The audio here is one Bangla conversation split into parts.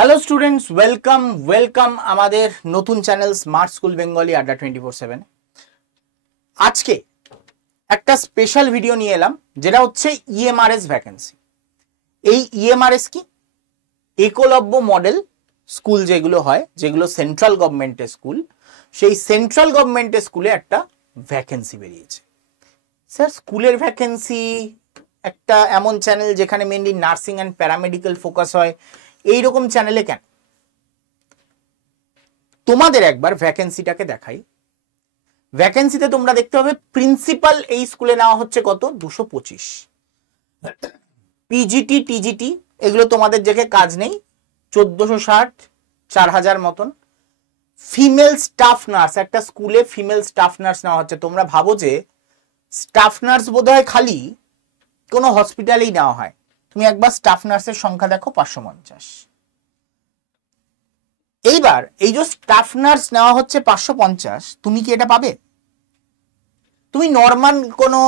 হ্যালো স্টুডেন্টস, ওয়েলকাম ওয়েলকাম আমাদের নতুন চ্যানেল স্মার্ট স্কুল বেঙ্গলি আড্ডা 24/7। আজকে একটা স্পেশাল ভিডিও নিয়ে এলাম, যেটা হচ্ছে ইএমআরএস ভ্যাকেন্সি। এই ইএমআরএস কি? একলব্য মডেল স্কুল যেগুলো হয়, যেগুলো সেন্ট্রাল গভর্নমেন্টের স্কুল, সেই সেন্ট্রাল গভর্নমেন্টের স্কুলে একটা ভ্যাকেন্সি বেরিয়েছে। স্যার, স্কুলের ভ্যাকেন্সি, একটা এমন চ্যানেল যেখানে mainly nursing and paramedical focus হয়, এইরকম চ্যানেলে কেন? তোমাদের একবার ভ্যাকেন্সিটাকে দেখাই। ভ্যাকেন্সিতে তোমরা দেখতে পাবে প্রিন্সিপাল এই স্কুলে নেওয়া হচ্ছে কত, 225। পিজিটি টিজিটি এগুলো তোমাদের দেখে কাজ নেই, 1460, 4000 মতন। ফিমেল স্টাফ নার্স, একটা স্কুলে ফিমেল স্টাফ নার্স নেওয়া হচ্ছে। তোমরা ভাবো যে স্টাফ নার্স বোধহয় খালি কোনো হসপিটালেই নেওয়া হয়। তুমি একবার স্টাফ নার্সের সংখ্যা দেখো, 550। এইবার এই যে স্টাফ নার্স নেওয়া হচ্ছে 550, তুমি কি এটা পাবে? তুমি নর্মাল কোনো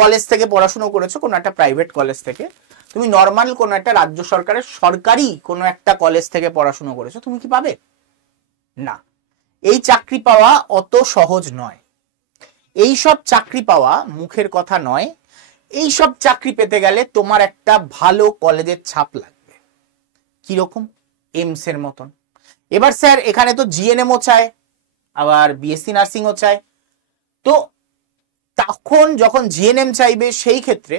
কলেজ থেকে পড়াশোনা করেছো, কোনো একটা প্রাইভেট কলেজ থেকে, তুমি নর্মাল কোনো একটা রাজ্য সরকারের সরকারি কোনো একটা কলেজ থেকে পড়াশোনা করেছো, তুমি কি পাবে? না। এই চাকরি পাওয়া অত সহজ নয়। এই সব চাকরি পাওয়া মুখের কথা নয়। এই সব চাকরি পেতে গেলে তোমার একটা ভালো কলেজের ছাপ লাগবে। কিরকম? এমস এর মতন। এবার স্যার, এখানে তো জিএনএমও চায়, আবার বিএসসি নার্সিংও চায়। তো তখন যখন জিএনএম চাইবে, সেই ক্ষেত্রে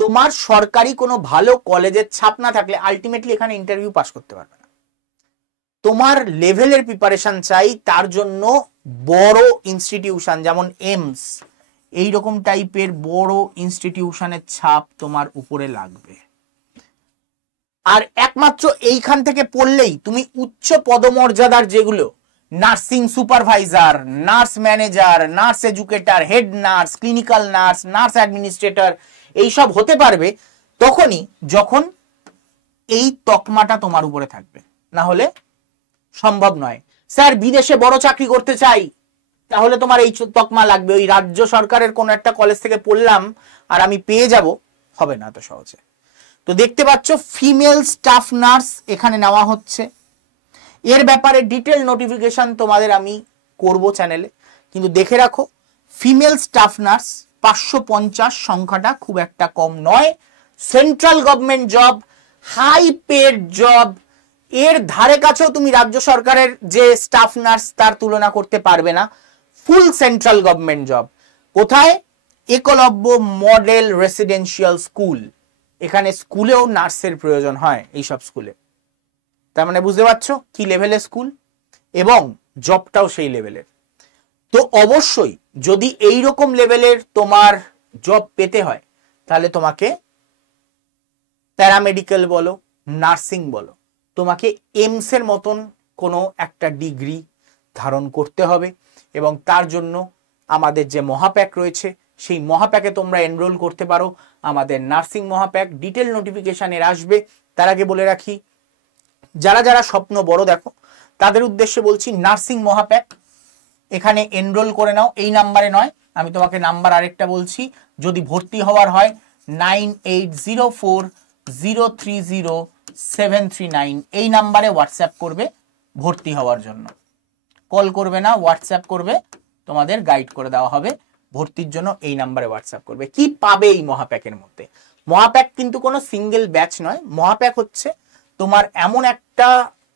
তোমার সরকারি কোনো ভালো কলেজের ছাপ না থাকলে আলটিমেটলি এখানে ইন্টারভিউ পাস করতে পারবে না। তোমার লেভেলের প্রিপারেশন চাই, তার জন্য বড় ইনস্টিটিউশন যেমন এমস, এইরকম টাইপের বড় ইনস্টিটিউশনের ছাপ তোমার উপরে লাগবে। আর একমাত্র এইখান থেকে পড়লেই তুমি উচ্চ পদমর্যাদার যেগুলো nursing supervisor, nurse manager, nurse educator, head nurse, clinical nurse, nurse administrator, এইসব হতে পারবে তখনই যখন এই তকমাটা তোমার উপরে থাকবে। না হলে সম্ভব নয়। স্যার, বিদেশে বড় চাকরি করতে চাই, তাহলে তোমার এই তকমা লাগবে। ওই রাজ্য সরকারের কোন একটা কলেজ থেকে পড়লাম আর আমি পেয়ে যাব, হবে না তো সহজে। তো দেখতে পাচ্ছ ফিমেল স্টাফ নার্স এখানে নেওয়া হচ্ছে। এর ব্যাপারে ডিটেল নোটিফিকেশন তোমাদের আমি করব চ্যানেলে, কিন্তু দেখে রাখো ফিমেল স্টাফ নার্স 550 সংখ্যাটা খুব একটা কম নয়। Central government job, high paid job, এর ধারে কাছেও তুমি রাজ্য সরকারের যে স্টাফ নার্স তার তুলনা করতে পারবে না। Full central government job. কোথায়? Eklavya model residential school. এখানে স্কুলেও নার্সের প্রয়োজন হয়, এইসব স্কুলে। তার মানে বুঝতে পারছো কি লেভেলের স্কুল, এবং জবটাও সেই লেভেলের। তো অবশ্যই যদি এইরকম লেভেলের তোমার জব পেতে হয়, তাহলে তোমাকে প্যারামেডিক্যাল বলো, নার্সিং বলো, তোমাকে এমস এর মতন কোনো একটা ডিগ্রি ধারণ করতে হবে। এবং তার জন্য আমাদের যে মহাপ্যাক রয়েছে, সেই মহাপ্যাকে তোমরা এনরোল করতে পারো। আমাদের নার্সিং মহাপ্যাক ডিটেল নোটিফিকেশন এর আসবে। তার আগে বলে রাখি, যারা যারা স্বপ্ন বড় দেখো তাদের উদ্দেশ্যে বলছি, নার্সিং মহাপ্যাক এখানে এনরোল করে নাও। এই নাম্বারে নয়, আমি তোমাকে নাম্বার আরেকটা বলছি। যদি ভর্তি হওয়ার হয় 9804030739, এই নাম্বারে হোয়াটসঅ্যাপ করবে ভর্তি হওয়ার জন্য। কল করবে না, হোয়াটসঅ্যাপ করবে, তোমাদের গাইড করে দেওয়া হবে। ভর্তির জন্য এই নাম্বারে হোয়াটসঅ্যাপ করবে। কি পাবে এই মহাপ্যাকের মধ্যে? মহাপ্যাক কিন্তু কোনো সিঙ্গেল ব্যাচ নয়। মহাপ্যাক হচ্ছে তোমার এমন একটা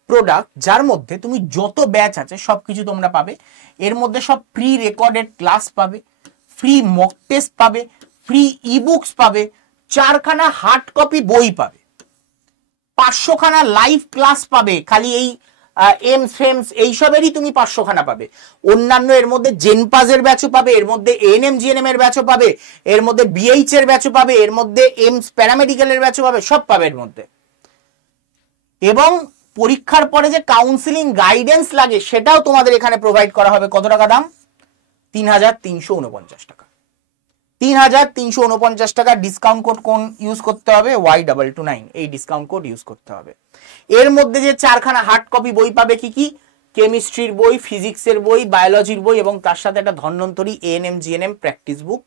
প্রোডাক্ট যার মধ্যে তুমি যত ব্যাচ আছে সবকিছু তোমরা পাবে। এর মধ্যে সব প্রি রেকর্ডেড ক্লাস পাবে, ফ্রি মক টেস্ট পাবে, ফ্রি ইবুকস পাবে, 4খানা হার্ড কপি বই পাবে, 500খানা লাইভ ক্লাস পাবে। খালি এই এমস ফেমস এইসবেরই তুমি 500খানা পাবে। অন্যান্য এর মধ্যে জেনপাজের ব্যাচও পাবে, এর মধ্যে এএনএম জিএনএম এর ব্যাচও পাবে, এর মধ্যে বিএইচ এর ব্যাচও পাবে, এর মধ্যে এমস প্যারামেডিক্যালের ব্যাচও পাবে, সব পাবে এর মধ্যে। এবং পরীক্ষার পরে যে কাউন্সিলিং গাইডেন্স লাগে সেটাও তোমাদের এখানে প্রোভাইড করা হবে। কত টাকা দাম? 3349 টাকা। 3349 টাকা। ডিসকাউন্ট কোড কোন ইউজ করতে হবে? Y229, এই ডিসকাউন্ট কোড ইউজ করতে হবে। এর মধ্যে যে 4খানা হার্ড কপি বই পাবে, কি কি? কেমিস্ট্রির বই, ফিজিক্সের বই, বায়োলজির বই, এবং তার সাথে একটা ধন্বন্তরী এএনএম জিএনএম প্র্যাকটিস বুক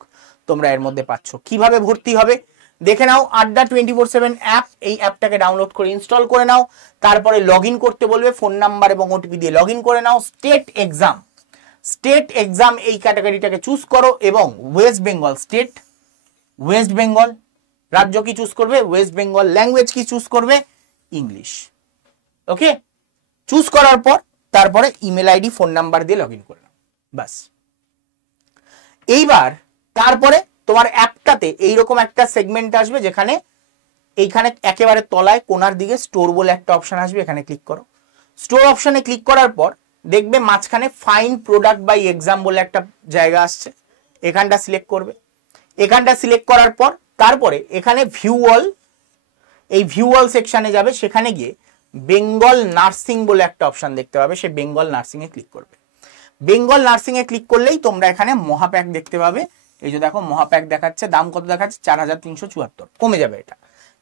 তোমরা এর মধ্যে পাচ্ছ। কিভাবে ভর্তি হবে? দেখে নাও আড্ডা 24/7 অ্যাপ, এই অ্যাপটাকে ডাউনলোড করে ইনস্টল করে নাও। তারপরে লগ ইন করতে বলবে, ফোন নাম্বার এবং ওটিপি দিয়ে লগ ইন করে নাও। স্টেট এক্সাম এই ক্যাটাগরিটাকে চুজ করো এবং West Bengal state, West Bengal রাজ্য কি চুজ করবে, ওয়েস্ট বেঙ্গল ল্যাঙ্গুয়েজ কি চুজ করবে, ইংলিশ। ওকে, চুজ করার পর তারপরে ইমেল আইডি ফোন নাম্বার দিয়ে লগ ইন করে নাও, বাস। এইবার তারপরে তোমার অ্যাপটাতে এইরকম একটা সেগমেন্ট আসবে যেখানে এইখানে একেবারে তলায় কোনার দিকে স্টোর বলে একটা অপশন আসবে, এখানে ক্লিক করো। স্টোর অপশনে ক্লিক করার পর দেখবে মাঝখানে ফাইন্ড প্রোডাক্ট বাই এক্সাম বলে একটা জায়গা আসছে, এখানটা সিলেক্ট করবে। এখানটা সিলেক্ট করার পর তারপরে এখানে ভিউ অল, এই ভিউ অল সেকশনে যাবে, সেখানে গিয়ে বেঙ্গল নার্সিং বলে একটা অপশন দেখতে পাবে, সেই বেঙ্গল নার্সিং এ ক্লিক করবে। বেঙ্গল নার্সিং এ ক্লিক করলেই তোমরা এখানে মহাপ্যাক দেখতে পাবে। এই যে দেখো মহাপ্যাক দেখাচ্ছে, দাম কত দেখাচ্ছে, 4374, কমে যাবে। এটা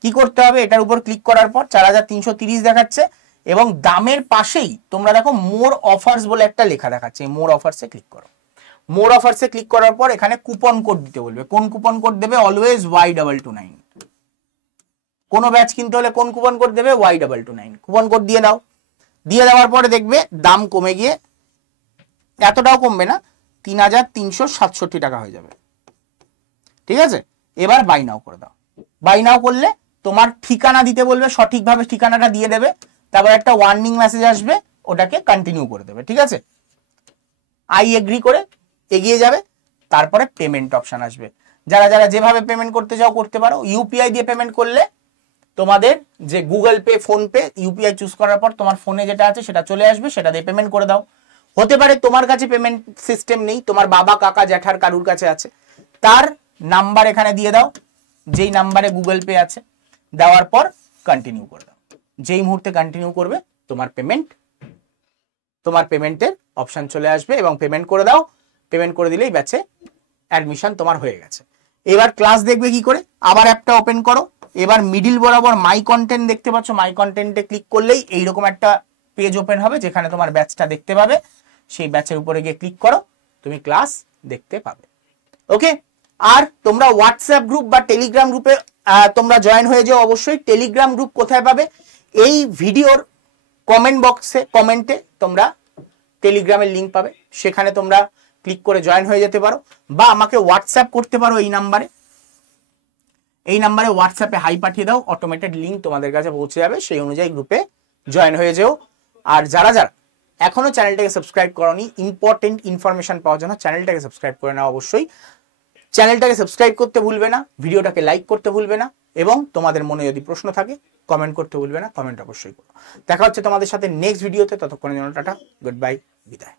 কি করতে হবে, এটার উপর ক্লিক করার পর 4330 দেখাচ্ছে এবং দামের পাশেই তোমরা দেখো মোর অফার্স বলে একটা লেখা দেখাচ্ছে, মোর অফার্সে ক্লিক করো। মোর অফার্সে ক্লিক করার পর এখানে কুপন কোড দিতে বলবে। কোন কুপন কোড দেবে, অলওয়েজ Y229। কোনো ব্যাচ কিনতে হলে কোন কুপন কোড দেবে, Y229। কুপন কোড দিয়ে দাও। দিয়ে দেওয়ার পরে দেখবে দাম কমে গিয়ে এতটাও কমবে না, 3367 টাকা হয়ে যাবে। ঠিক আছে, এবার বাই নাও করে দাও। বাই নাও করলে তোমার ঠিকানা দিতে বলবে, সঠিকভাবে ঠিকানাটা দিয়ে দেবে, তারপর একটা ওয়ার্নিং মেসেজ আসবে, ওটাকে কন্টিনিউ করে দেবে। ঠিক আছে, আই এগ্রি করে এগিয়ে যাবে। তারপরে পেমেন্ট অপশন আসবে, যারা যারা যেভাবে পেমেন্ট করতে চাও করতে পারো। ইউপিআই দিয়ে পেমেন্ট করলে তোমাদের যে Google pay, phone pay, UPI choose করার পর তোমার ফোনে যেটা আছে সেটা চলে আসবে, সেটা দিয়ে পেমেন্ট করে দাও। হতে পারে তোমার কাছে পেমেন্ট সিস্টেম নেই, তোমার বাবা, কাকা, জ্যাঠার কারুর কাছে আছে, তার নাম্বার এখানে দিয়ে দাও, যেই নাম্বারে গুগল পে আছে। দেওয়ার পর কন্টিনিউ করে দাও। যেই মুহূর্তে কন্টিনিউ করবে তোমার পেমেন্টের অপশন চলে আসবে এবং পেমেন্ট করে দাও। পেমেন্ট করে দিলেই ব্যাচে অ্যাডমিশন তোমার হয়ে গেছে। এবার ক্লাস দেখবে কি করে, আবার অ্যাপটা ওপেন করো। এবার মিডিল বরাবর মাই কন্টেন্ট দেখতে পাচ্ছ, মাই কন্টেন্টে ক্লিক করলেই এইরকম একটা পেজ ওপেন হবে যেখানে তোমার ব্যাচটা দেখতে পাবে। সেই ব্যাচের উপরে গিয়ে ক্লিক করো, তুমি ক্লাস দেখতে পাবে। ওকে, আর তোমরা হোয়াটসঅ্যাপ গ্রুপ বা টেলিগ্রাম গ্রুপে তোমরা জয়েন হয়ে যাও অবশ্যই। টেলিগ্রাম গ্রুপ কোথায় পাবে, এই ভিডিওর কমেন্ট বক্সে, কমেন্টে তোমরা টেলিগ্রামের লিঙ্ক পাবে, সেখানে তোমরা ক্লিক করে জয়েন হয়ে যেতে পারো, বা আমাকে হোয়াটসঅ্যাপ করতে পারো এই নাম্বারে হোয়াটসঅ্যাপে হাই পাঠিয়ে দাও, অটোমেটেড লিঙ্ক তোমাদের কাছে পৌঁছে যাবে, সেই অনুযায়ী গ্রুপে জয়েন হয়ে যেও। আর যারা যারা এখনো চ্যানেলটাকে সাবস্ক্রাইব করোনি, ইম্পর্টেন্ট ইনফরমেশন পাওয়ার জন্য চ্যানেলটাকে সাবস্ক্রাইব করে নাও অবশ্যই। চ্যানেলটাকে সাবস্ক্রাইব করতে ভুলবে না, ভিডিওটাকে লাইক করতে ভুলবে না, এবং তোমাদের মনে যদি প্রশ্ন থাকে কমেন্ট করতে ভুলবে না, কমেন্ট অবশ্যই করো। দেখা হচ্ছে তোমাদের সাথে নেক্সট ভিডিওতে, ততক্ষণের জন্য টাটা, গুড বাই, বিদায়।